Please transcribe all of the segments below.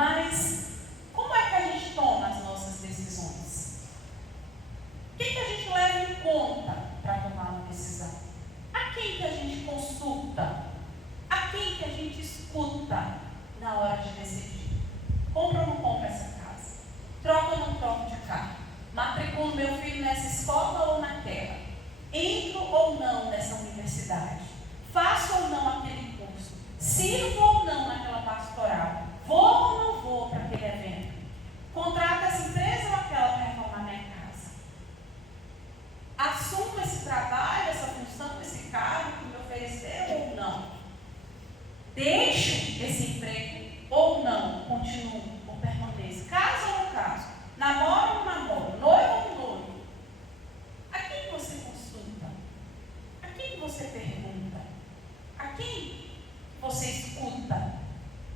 Mas como é que a gente toma as nossas decisões? O que a gente leva em conta para tomar uma decisão? A quem que a gente consulta? A quem que a gente escuta na hora de decidir? Compra ou não compra essa casa? Troca ou não troca de carro? Matriculo meu filho nessa escola ou naquela? Entro ou não nessa universidade? Faço ou não aquele curso? Sirvo ou não naquela pastoral? Vou ou não vou para aquele evento? Contrato essa empresa ou aquela para reformar minha casa? Assumo esse trabalho, essa função, esse cargo que me ofereceu ou não? Deixo esse emprego ou não? Continuo ou permaneço? Caso ou não caso? Namoro ou não namoro? Noivo ou não noivo? A quem você consulta? A quem você pergunta? A quem você escuta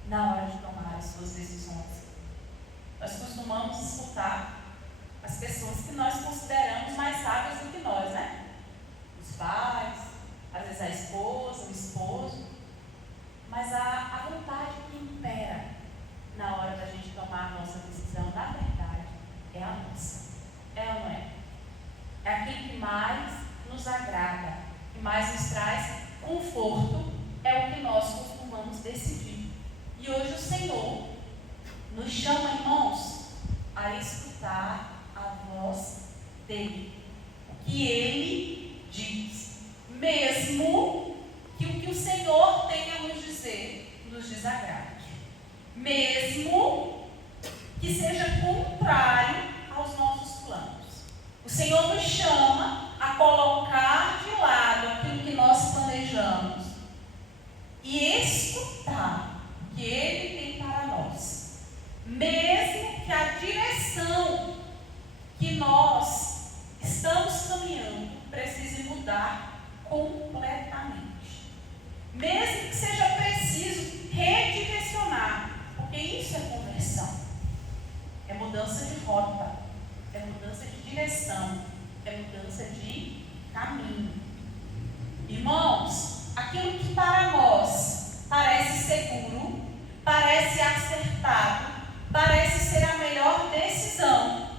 na hora de tomar as suas decisões? Nós costumamos escutar as pessoas que nós consideramos mais sábias do que nós, né? Os pais, às vezes a esposa, o esposo. Mas a vontade que impera na hora da gente tomar a nossa decisão, na verdade, é a nossa. É ou não é? É aquilo que mais nos agrada, que mais nos traz conforto, é o que nós costumamos decidir. E hoje o Senhor nos chama, irmãos, a escutar a voz dele. O que ele diz. Mesmo que o que o Senhor tenha a nos dizer nos desagrade. Mesmo que seja contrário aos nossos planos. O Senhor nos chama a colocar de lado aquilo que nós planejamos e escutar o que Ele tem para nós. Mesmo que a direção que nós estamos caminhando precise mudar completamente. Mesmo que seja preciso redirecionar, porque isso é conversão. É mudança de rota, é mudança de direção, é mudança de caminho. Irmãos, aquilo que para nós parece seguro, parece acertado, parece ser a melhor decisão,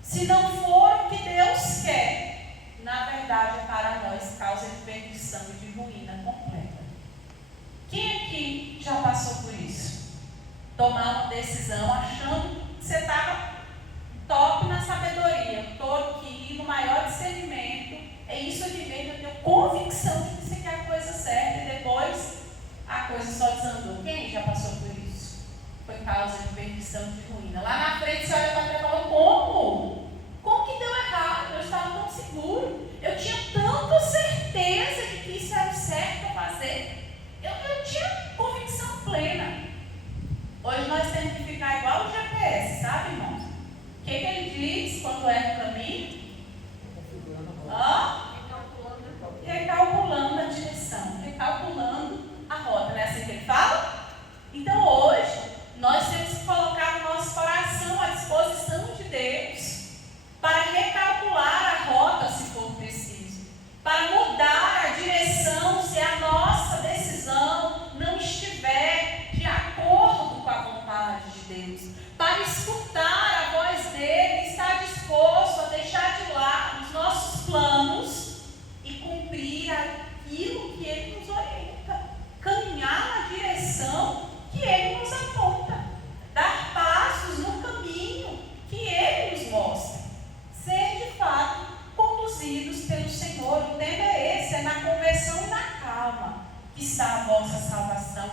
se não for o que Deus quer, na verdade é para nós causa de perdição e de ruína completa. Quem aqui já passou por isso? Tomar uma decisão achando que você estava top na sabedoria, estou aqui no maior discernimento, é isso aqui mesmo, eu tenho convicção de que você quer a coisa certa e depois a coisa só desandou. Quem já passou por isso? Foi causa de perdição e de ruína. Lá na frente você olha para trás e fala, como? Como que deu errado? Eu estava tão seguro, eu tinha tanta certeza de que isso era o certo a fazer. Eu tinha convicção plena. Hoje nós temos que ficar igual o GPS, sabe, irmãos? O que ele diz quando é no caminho? Recalculando a direção, recalculando a rota. Não é assim que ele fala? Então hoje, nós temos que colocar o nosso coração à disposição de Deus para recalcular a rota, se for preciso, para mudar a direção se a nossa decisão não estiver de acordo com a vontade de Deus, para escutar a voz dele, estar disposto a deixar de lado os nossos planos e cumprir aquilo que ele nos orienta, caminhar na direção que ele nos aponta, dar passos no caminho que ele nos mostra, ser de fato conduzidos pelo Senhor. O tema é esse, é na conversão e na calma que está a vossa salvação.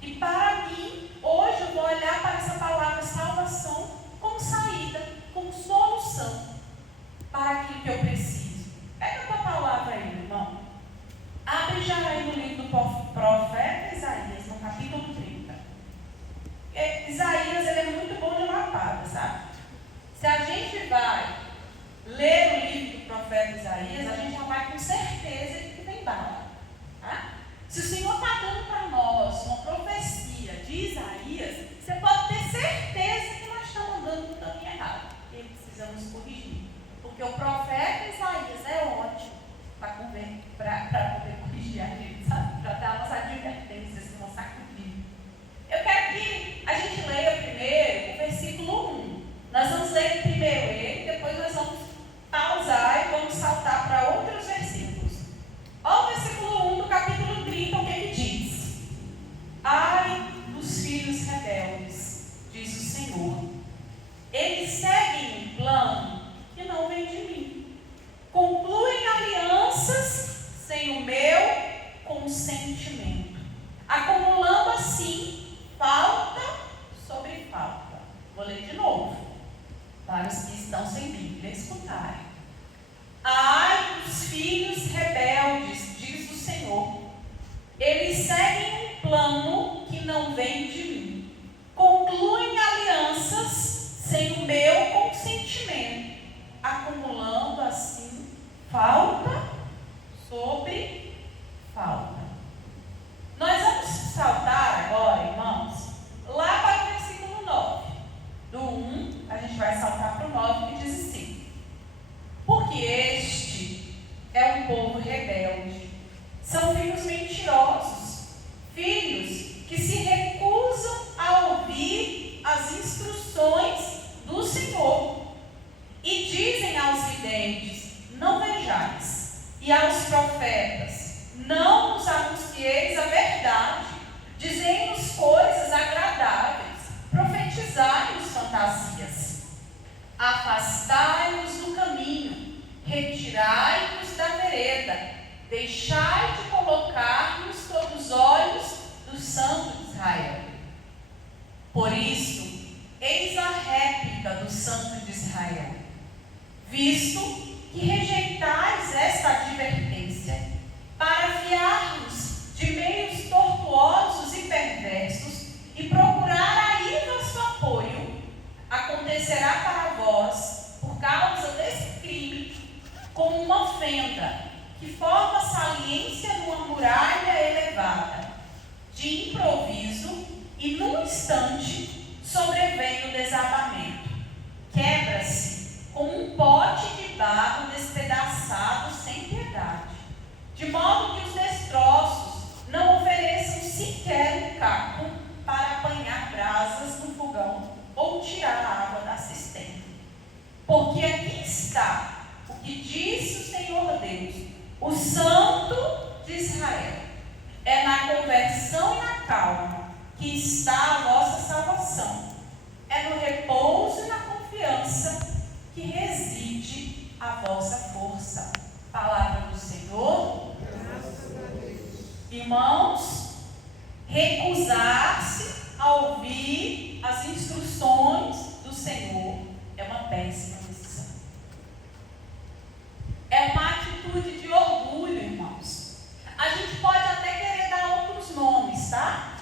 E para mim, hoje eu vou olhar para essa palavra salvação como saída, como solução para aquilo que eu preciso. Pega a tua palavra aí, irmão. Abre já aí no livro do profeta Isaías, no capítulo 30. Isaías, ele é muito bom de lapada, sabe? Se a gente vai ler o livro do profeta Isaías, a gente já vai com certeza de que tem bala. Tá? Se o Senhor está dando para nós uma profecia de Isaías, você pode ter certeza que nós estamos andando no caminho errado. E precisamos corrigir. Porque o profeta Isaías é ótimo para poder corrigir a gente, sabe? Para dar umas advertências que vão sacudir. Eu quero que a gente leia primeiro diz o Senhor. Eles seguem um plano que não vem de mim. Concluem alianças sem o meu consentimento, acumulando assim falta sobre falta. Vou ler de novo, para os que estão sem Bíblia escutarem. Ai dos filhos rebeldes, diz o Senhor. Eles seguem um plano que não vem de mim. Concluem alianças sem o meu consentimento, acumulando assim falta sobre falta. Nós vamos saltar agora, irmãos, lá para o versículo 9. Do 1, a gente vai saltar para o 9, que diz assim: porque este é um povo rebelde, são filhos mentirosos, filhos que se recusam a ouvir as instruções do Senhor, e dizem aos videntes: não vejais, e aos profetas: não nos anuncieis a verdade, dizei-nos coisas agradáveis, profetizai-nos fantasias. Afastai-nos do caminho, retirai-nos da vereda, deixai de colocar-nos sob os olhos do Santo de Israel. Por isso, eis a réplica do Santo de Israel. Visto que rejeitais esta advertência, para fiar-nos de meios tortuosos e perversos, e procurar aí vosso apoio, acontecerá para vós, por causa desse crime, como uma fenda que forma saliência numa muralha elevada. De improviso e num instante sobrevém o desabamento. Quebra-se como um pote de barro despedaçado sem piedade, de modo que os destroços não ofereçam sequer um caco para apanhar brasas no fogão ou tirar a água da cisterna. Porque aqui está o que disse o Senhor Deus, o Santo de Israel: é na conversão e na calma que está a vossa salvação, é no repouso e na confiança que reside a vossa força. Palavra do Senhor. Graças a Deus. Irmãos, recusar-se a ouvir as instruções do Senhor é uma péssima decisão. É uma atitude de orgulho, irmãos. A gente pode até querer dar outros nomes, tá?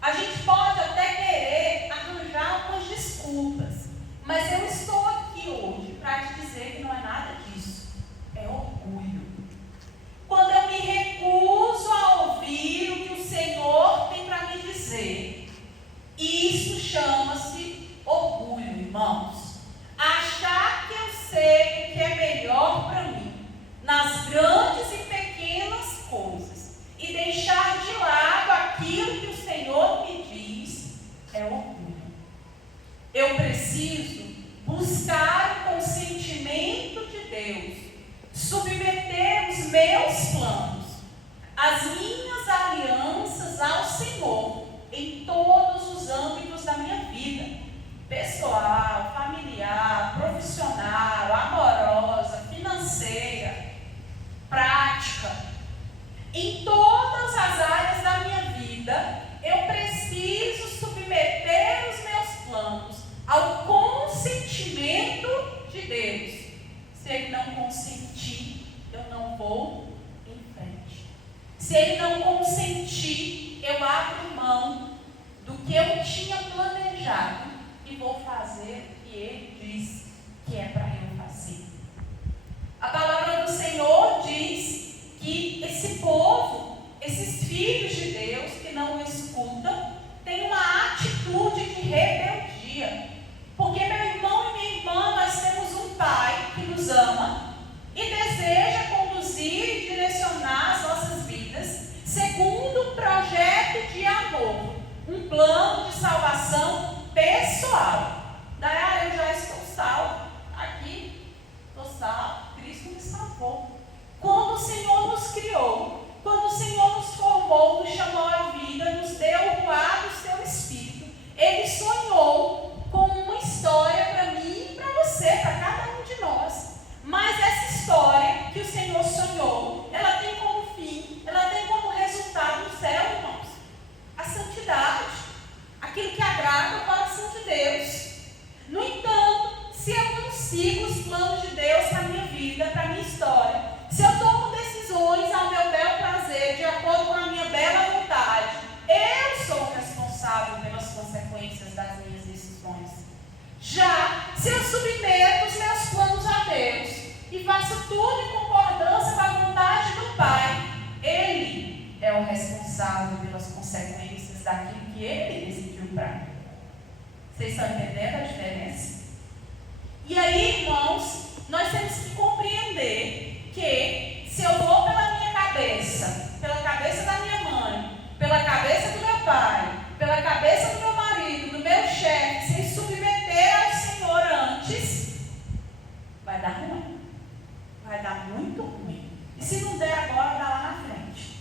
A gente pode até querer arranjar algumas desculpas, mas eu estou aqui hoje para te dizer que não é nada disso. É orgulho. Quando eu me recuso a ouvir o que o Senhor tem para me dizer, isso chama-se orgulho, irmãos. Achar que eu sei o que é melhor para mim, nas grandes e pequenas coisas, e deixar de lado aquilo que o Senhor me diz, é orgulho. Eu preciso buscar o consentimento de Deus, submeter os meus planos, as minhas alianças ao Senhor, em todos os âmbitos da minha vida, pessoal, familiar, profissional, amorosa, financeira, prática. Em todas as áreas da minha vida, eu preciso submeter os meus planos ao consentimento de Deus. Se Ele não consentir, eu não vou em frente. Se Ele não consentir, eu abro mão do que eu tinha planejado e vou fazer o que Ele diz que é para eu fazer. A palavra do Senhor diz que esse povo, esses filhos de Deus que não o escutam, têm uma atitude de rebeldia. Porque, meu irmão e minha irmã, nós temos um Pai que nos ama e deseja conduzir e direcionar as nossas vidas segundo decisões. Já se eu submeto os meus planos a Deus e faço tudo em concordância com a vontade do Pai, Ele é o responsável pelas consequências daquilo que Ele decidiu para mim. Vocês estão entendendo a diferença? E aí, irmãos, nós temos que compreender que se eu vou pela minha cabeça, pela cabeça da minha mãe, pela cabeça do meu pai, pela cabeça do meu marido, do meu chefe, sem submeter ao Senhor antes, vai dar ruim. Vai dar muito ruim. E se não der agora, dá lá na frente.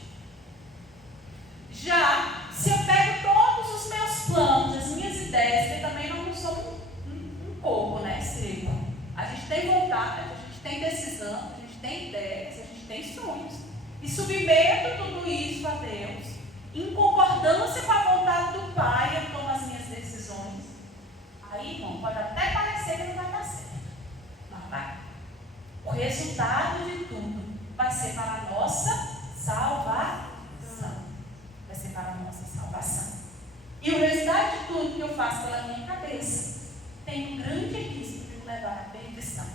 Já, se eu pego todos os meus planos, as minhas ideias, que também não sou um coco, né, estripa. A gente tem vontade, a gente tem decisão, a gente tem ideias, a gente tem sonhos. E submeto tudo isso a Deus, em concordância com a vontade do Pai, eu tomo as minhas decisões. Aí, irmão, pode até parecer que não vai dar certo. Mas vai. O resultado de tudo vai ser para a nossa salvação. Vai ser para a nossa salvação. E o resultado de tudo que eu faço pela minha cabeça tem um grande risco de me levar à perdição.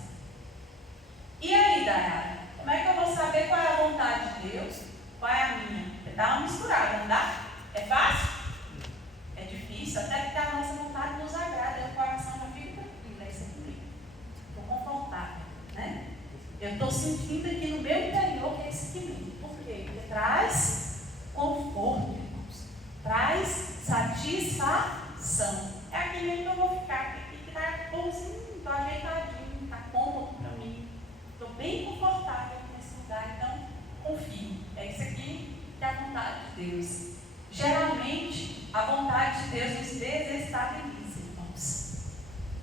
E aí, Dayara, como é que eu vou saber qual é a vontade de Deus? Qual é a minha? Dá uma misturada, não dá? É fácil? É difícil, até porque a nossa vontade nos agrada, e o coração já fica tranquilo, é isso aqui. Estou confortável, né? Eu estou sentindo aqui no meu interior que é esse aqui mesmo. Por quê? Porque traz conforto, irmãos. Traz satisfação. É aqui mesmo que eu vou ficar, aqui que está bonzinho, estou ajeitadinho, está cômodo para mim. Estou bem confortável aqui nesse lugar, então confio. É isso aqui que é a vontade de Deus. Geralmente, a vontade de Deus nos desestabiliza, irmãos,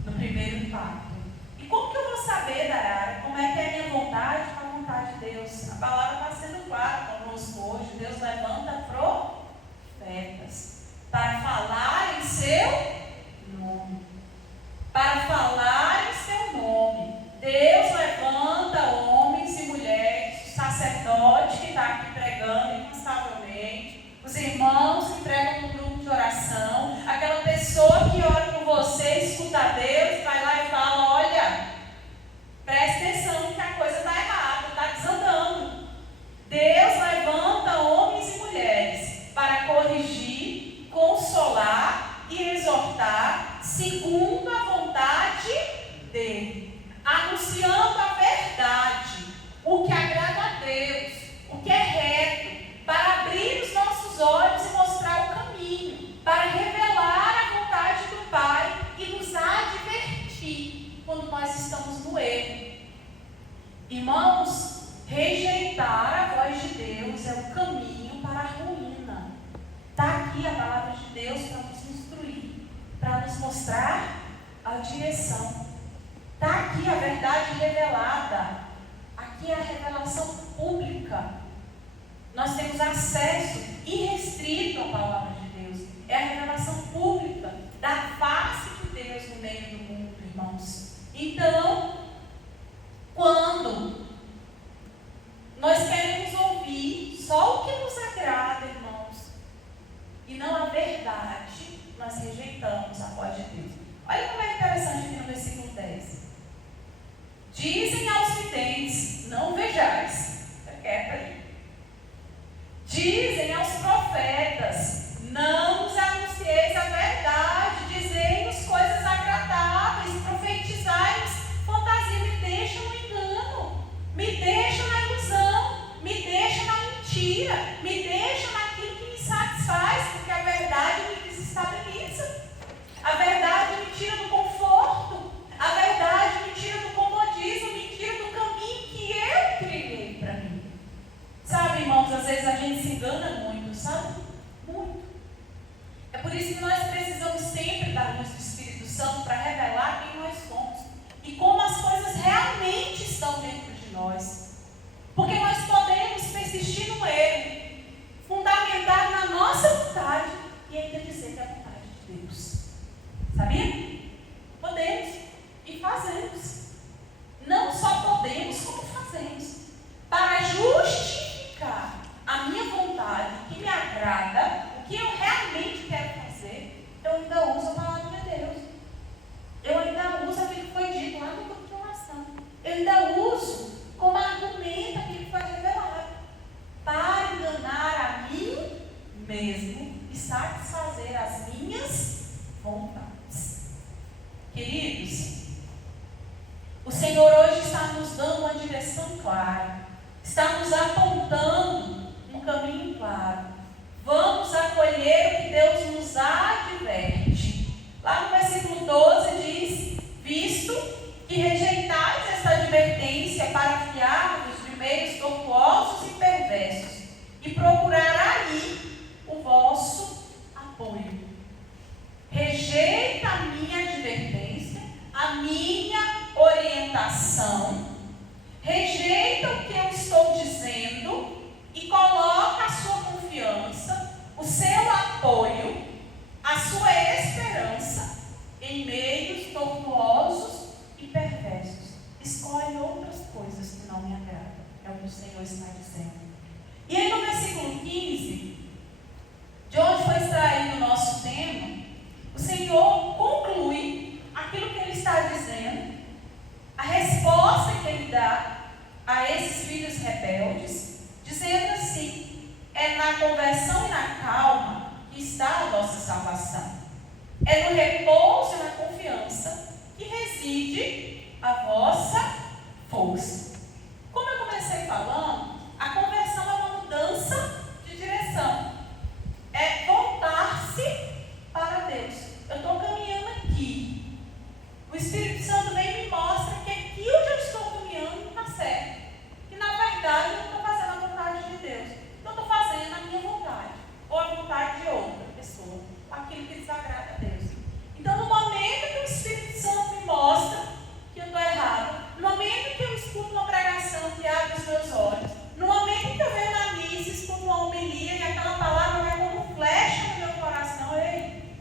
no primeiro impacto. E como que eu vou saber, Dayara, como é que é a minha vontade com a vontade de Deus? A palavra está sendo clara conosco hoje. Deus levanta profetas para falar em seu nome. Para falar em seu nome. Deus levanta homens e mulheres, o sacerdote que está aqui pregando incansavelmente, os irmãos que pregam no grupo de oração, aquela pessoa que ora por você, escuta a Deus, vai lá e fala: olha, presta atenção que a coisa está errada, está desandando. Deus levanta homens e mulheres para corrigir, consolar e exortar segundo a vontade dele, anunciando a verdade, o que agrada a Deus, o que é reto, para abrir os nossos olhos e mostrar o caminho, para revelar a vontade do Pai e nos advertir quando nós estamos no erro. Irmãos, rejeitar a voz de Deus é o caminho para a ruína. Está aqui a palavra de Deus para nos instruir, para nos mostrar a direção. Está aqui a verdade revelada. Aqui é a revelação pública. Nós temos acesso irrestrito à palavra de Deus. É a revelação pública da face de Deus no meio do mundo, irmãos. Então, quando nós queremos ouvir só o que nos agrada, irmãos, e não a verdade, nós rejeitamos a voz de Deus. Olha como é interessante aqui no versículo 10. Dizem aos videntes: não vejais. Fica quieto aí. Dizem aos profetas: não nos anuncieis a verdade, dizei-nos coisas agradáveis, profetizai-nos fantasia. Me deixa no engano, me deixa na ilusão, me deixa na mentira, me deixa naquilo que me satisfaz, porque a verdade me desestabiliza. A verdade me tira do conforto, a verdade me tira do comodismo, me tira do rejeita o que eu estou dizendo e coloca a sua confiança, o seu apoio, a sua esperança em meios tortuosos e perversos. Escolhe outras coisas que não me agradam. É o que o Senhor está dizendo. E aí no versículo 15, de onde foi extraído o nosso tema, o Senhor conclui aquilo que Ele está dizendo, a resposta que Ele dá a esses filhos rebeldes, dizendo assim: é na conversão e na calma que está a nossa salvação. É no repouso e na confiança que reside a vossa força. Como eu comecei falando, a conversão é uma mudança de direção. É voltar-se para Deus. Eu estou caminhando aqui. O Espírito Santo vem e me mostra que aqui onde eu estou caminhando não está certo. Que na verdade eu não estou fazendo a vontade de Deus. Então eu estou fazendo a minha vontade. Ou a vontade de outra pessoa. Aquilo que desagrada a Deus. Então no momento que o Espírito Santo me mostra que eu estou errado, no momento que eu escuto uma pregação que abre os meus olhos, no momento que eu venho na missa, escuto uma homilia e aquela palavra vai como flecha no meu coração, ei,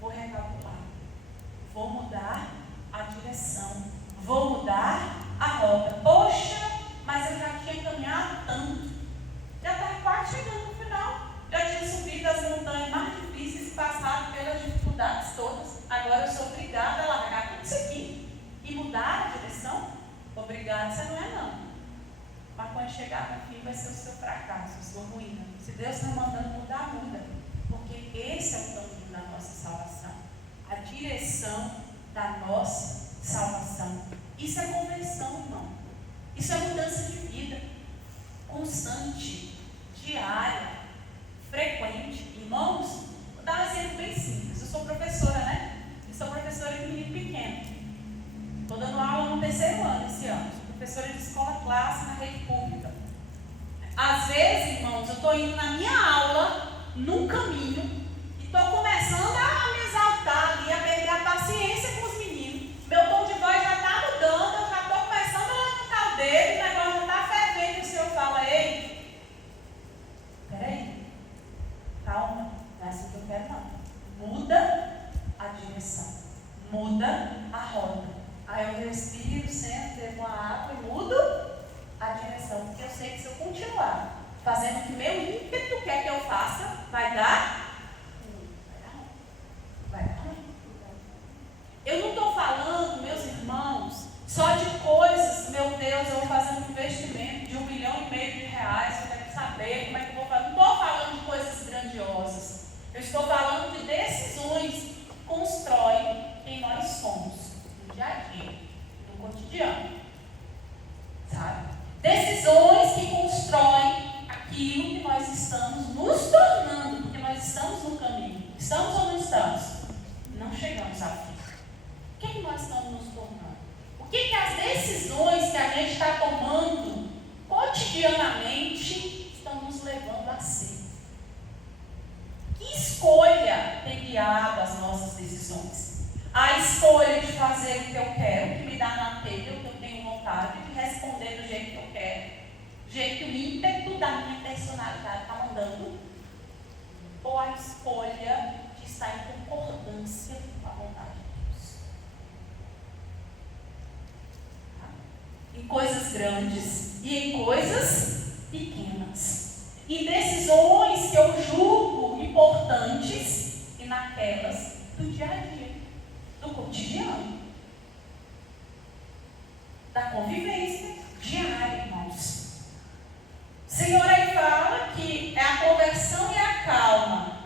vou recalcular, vou mudar a direção, vou mudar a rota. Poxa, mas eu já tinha caminhado tanto, já estava quase chegando no final, já tinha subido as montanhas mais difíceis e passado pelas dificuldades todas, agora eu sou obrigada a largar tudo isso aqui e mudar a direção. Obrigado, você não é não. Mas quando chegar no fim vai ser o seu fracasso, a sua ruína. Se Deus está mandando mudar, muda. Porque esse é o caminho da nossa salvação. A direção da nossa salvação. Isso é conversão, irmão. Isso é mudança de vida. Constante, diária, frequente. Irmãos, vou dar um exemplo bem simples. Eu sou professora, né? Eu sou professora de menino pequeno. Estou dando aula no 3º ano esse ano. Sou professora de escola classe na rede pública. Às vezes, irmãos, eu estou indo na minha aula, num caminho, e estou começando a me exaltar ali, a perder a paciência com os meninos. Meu tom de voz já está mudando, eu já estou começando a levantar o dedo, o negócio já está fervendo, e o Senhor fala: ei, peraí, calma, não é assim que eu quero não. Muda a direção, muda a rota. Aí eu respiro, sento, bebo uma água e mudo a direção. Porque eu sei que se eu continuar fazendo o que meu ímpeto quer que eu faça, vai dar ruim. Vai dar ruim. Eu não estou falando, meus irmãos, só de coisas, meu Deus, eu vou fazer um investimento de R$1,5 milhão, eu quero saber como é que eu vou fazer. Não estou falando de coisas grandiosas. Eu estou falando de decisões que constroem quem nós somos. Dia a dia, no cotidiano, sabe? Decisões que constroem aquilo que nós estamos nos tornando, porque nós estamos no caminho. Estamos ou não estamos? Não chegamos ao fim. O que nós estamos nos tornando? O que as decisões que a gente está tomando cotidianamente estão nos levando a ser? Que escolha tem guiado as nossas decisões? A escolha de fazer o que eu quero, que me dá na telha, o que eu tenho vontade, de responder do jeito que eu quero, do jeito que o ímpeto da minha personalidade está mandando, ou a escolha de estar em concordância com a vontade de Deus. Em coisas grandes e em coisas pequenas. Em decisões que eu julgo importantes e naquelas do dia a dia. Do cotidiano, da convivência diária, irmãos. O Senhor aí fala que é a conversão e a calma,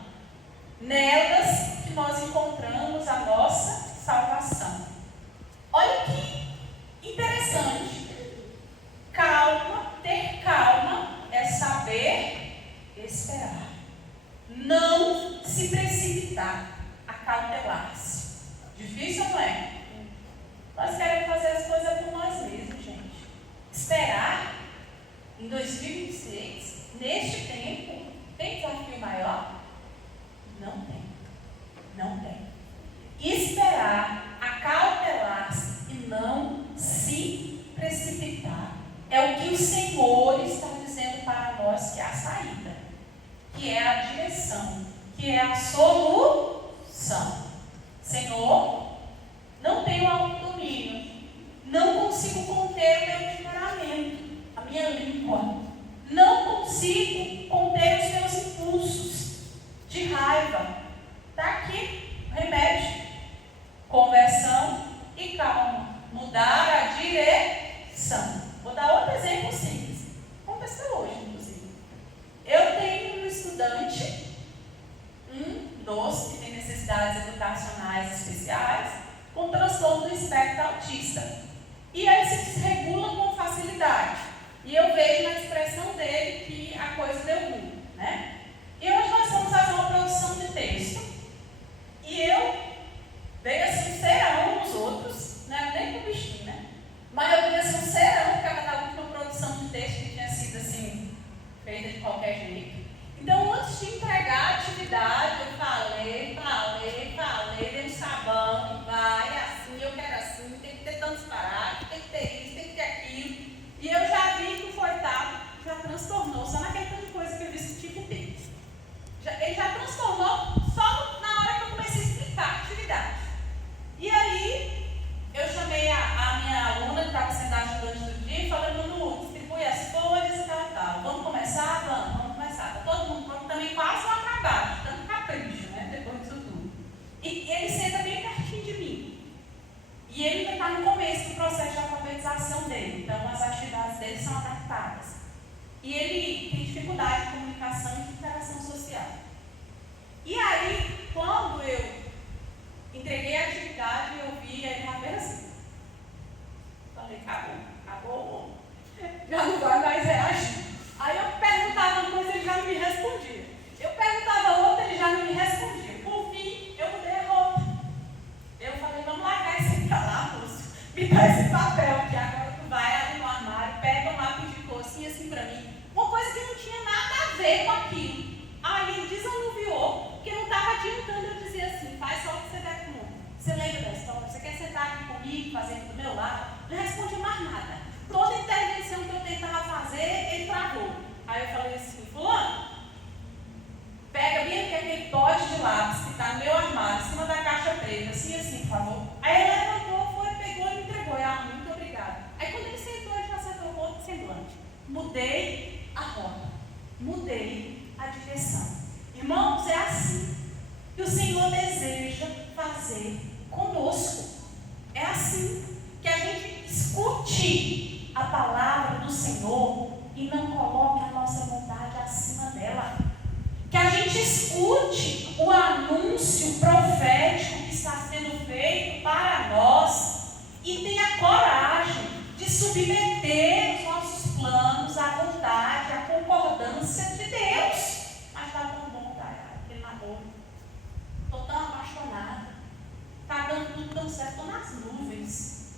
nelas que nós encontramos a nossa salvação. Olha que interessante. Calma, ter calma é saber esperar, não se precipitar, acautelar-se. Difícil ou não é? Nós queremos fazer as coisas por nós mesmos, gente. que é a solução. Senhor, não tenho autodomínio, não consigo conter o meu temperamento, a minha língua, não consigo conter os meus impulsos de raiva. Está aqui o remédio: conversão e calma, mudar a direção. Vou dar outro exemplo simples. Aconteceu hoje, inclusive. Eu tenho um estudante, um dos que tem necessidades educacionais especiais, com transtorno do espectro autista. E ele se desregula com facilidade. E eu vejo na expressão dele que a coisa deu ruim, né? E hoje nós vamos fazer uma produção de texto. E eu veio assim um serão nos outros, né? Nem com o bichinho, né? Mas eu veio assim um serão, porque ela estava com uma produção de texto que tinha sido assim, feita de qualquer jeito. Então, antes de entregar a atividade, eu falei, dei um sabão, vai assim, eu quero assim, tem que ter tantos parágrafos, tem que ter isso, tem que ter aquilo. E eu já vi que o coitado já transtornou, só naquele tanto de coisa que eu disse que tinha que ter. Ele já transtornou só na hora que eu comecei a explicar a atividade. E aí, eu chamei a minha aluna que estava sendo ajudante do dia e falei: Manu, distribui as folhas e tal. Vamos começar? Vamos começar. Tá todo mundo pronto, também quase não acabado, tanto capricho, né? Depois disso tudo. E ele senta bem pertinho de mim. E ele ainda está no começo do processo de alfabetização dele, então as atividades dele são adaptadas. E ele tem dificuldade de comunicação e de interação social. E aí, quando eu entreguei a atividade, eu vi ele rapaz assim. Falei: acabou, já não vai mais reagir. Aí eu perguntava uma coisa, ele já não me respondia. Eu perguntava outra, ele já não me respondia. Por fim, eu mudei a roupa. Eu falei: vamos largar esse pra lá, moço. Me dá esse papel aqui, agora tu vai ali no armário, pega um lápis de cor assim pra mim. Uma coisa que não tinha nada a ver com aquilo. Aí ele desanuviou, porque não estava adiantando eu dizer assim: faz só o que você der conta. Você lembra da história? Você quer sentar aqui comigo, fazer do meu lado? Não responde mais nada. Toda intervenção que eu tentava fazer, ele travou. Aí eu falei assim: fulano, pega bem aqui aquele pote de lápis que está no meu armário, em cima da caixa preta, assim, por favor. Aí ele levantou, foi, pegou e me entregou. Muito obrigada. Aí quando ele sentou, ele já sentou com outro semblante. Mudei a rota, mudei a direção. Irmãos, é assim que o Senhor deseja fazer conosco. É assim que a gente escute a palavra do Senhor e não coloque a nossa vontade acima dela. Que a gente escute o anúncio profético que está sendo feito para nós e tenha coragem de submeter os nossos planos à vontade, à concordância de Deus. Mas está tão bom, aquele namoro. Estou tão apaixonada. Está dando tudo tão certo, estou nas nuvens.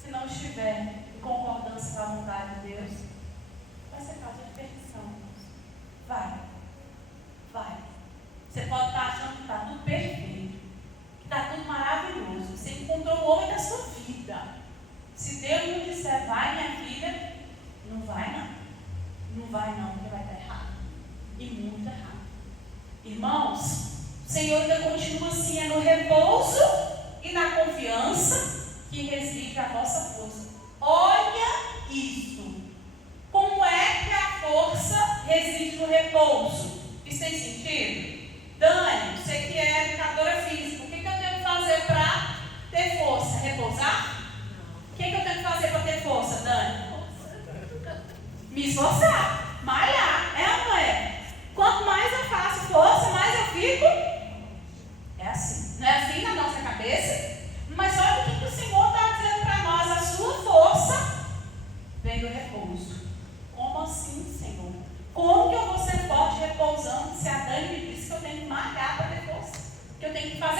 Se não estiver em concordância com a vontade de Deus, vai ser causa de perdição. Vai. Você pode estar achando que está tudo perfeito, que está tudo maravilhoso. Você encontrou o homem da sua vida. Se Deus não disser vai, minha filha, não vai não. Não vai não, porque vai estar errado. E muito errado. Irmãos, o Senhor ainda continua assim, é no repouso e na confiança que reside a vossa força. Olha isso. Como é que a força reside no repouso? Isso tem sentido? Dani, você que é educadora física, o que eu tenho que fazer para ter força? Repousar? O que eu tenho que fazer para ter força, Dani? Me esforçar, malhar, ou não é? Quanto mais eu faço força, mais eu fico. É assim. Não é assim na nossa cabeça? Mas olha o que o Senhor está dizendo para nós. A sua força vem do repouso. Como assim, Senhor? Como que eu vou ser forte repousando se a Dani me disse que eu tenho que malhar para ter força? Que eu tenho que fazer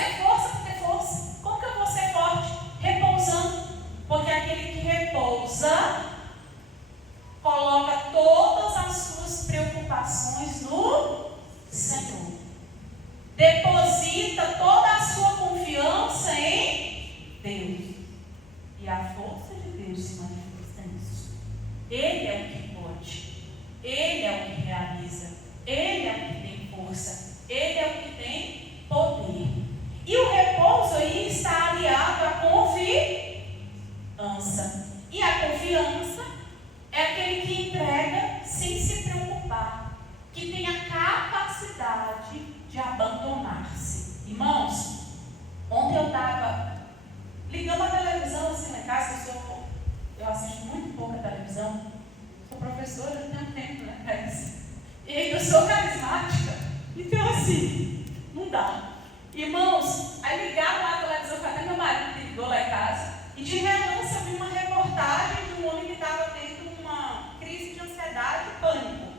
Irmãos, aí ligaram lá a televisão, até meu marido que ligou lá em casa, e de relance eu vi uma reportagem de um homem que estava tendo uma crise de ansiedade e pânico.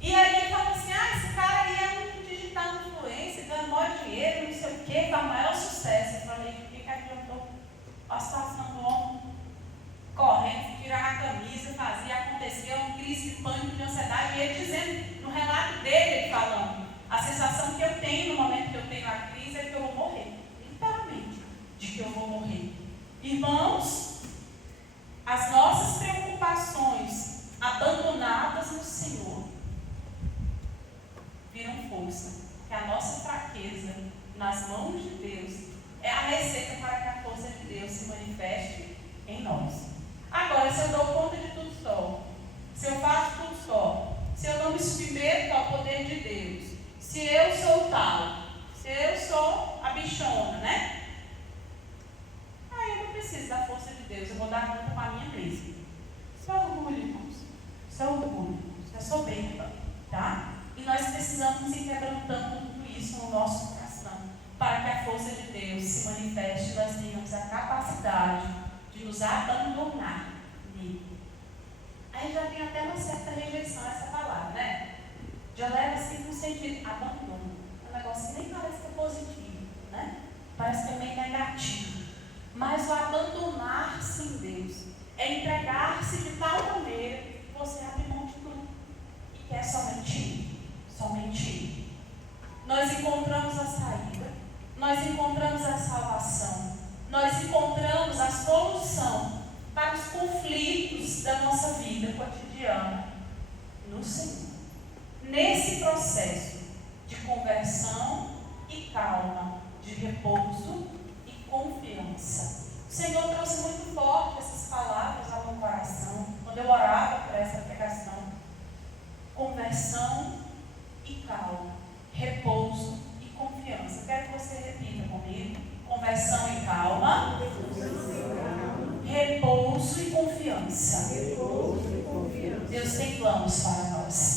E aí ele falou assim, esse cara aí é um digital influencer, ganha maior dinheiro, não sei o quê, com o maior sucesso. Eu falei, o que adiantou? A situação do homem correndo, tirava a camisa, fazia, acontecia uma crise de pânico, de ansiedade, e ele dizendo, no relato dele, ele falando, a sensação que eu tenho no momento que eu tenho a crise é que eu vou morrer, literalmente, de que eu vou morrer. Irmãos, as nossas preocupações abandonadas no Senhor viram força, que a nossa fraqueza nas mãos de Deus é a receita para que a força de Deus se manifeste em nós. Agora, se eu dou conta de tudo só, se eu faço tudo só, se eu não me submeto ao poder de Deus, se eu sou tal, se eu sou a bichona, né? Aí eu não preciso da força de Deus, eu vou dar conta com a minha mesma. Isso é orgulho, irmãos. Isso é orgulho, isso é soberba, tá? E nós precisamos ir quebrantando tudo isso no nosso coração, para que a força de Deus se manifeste e nós tenhamos a capacidade de nos abandonar nele. Aí já tem até uma certa rejeição a essa palavra, né? Já leva assim no sentido abandono. É um negócio que nem parece que é positivo, né? Parece que é meio negativo. Mas o abandonar-se em Deus é entregar-se de tal maneira que você abre mão de tudo e quer somente Ele. Somente Ele. Nós encontramos a saída, nós encontramos a salvação, nós encontramos a solução para os conflitos da nossa vida cotidiana no Senhor. Nesse processo de conversão e calma, de repouso e confiança. O Senhor trouxe muito forte essas palavras ao meu coração, quando eu orava por essa pregação. Conversão e calma, repouso e confiança. Quero que você repita comigo. Conversão e calma, repouso e confiança. Deus tem planos para nós.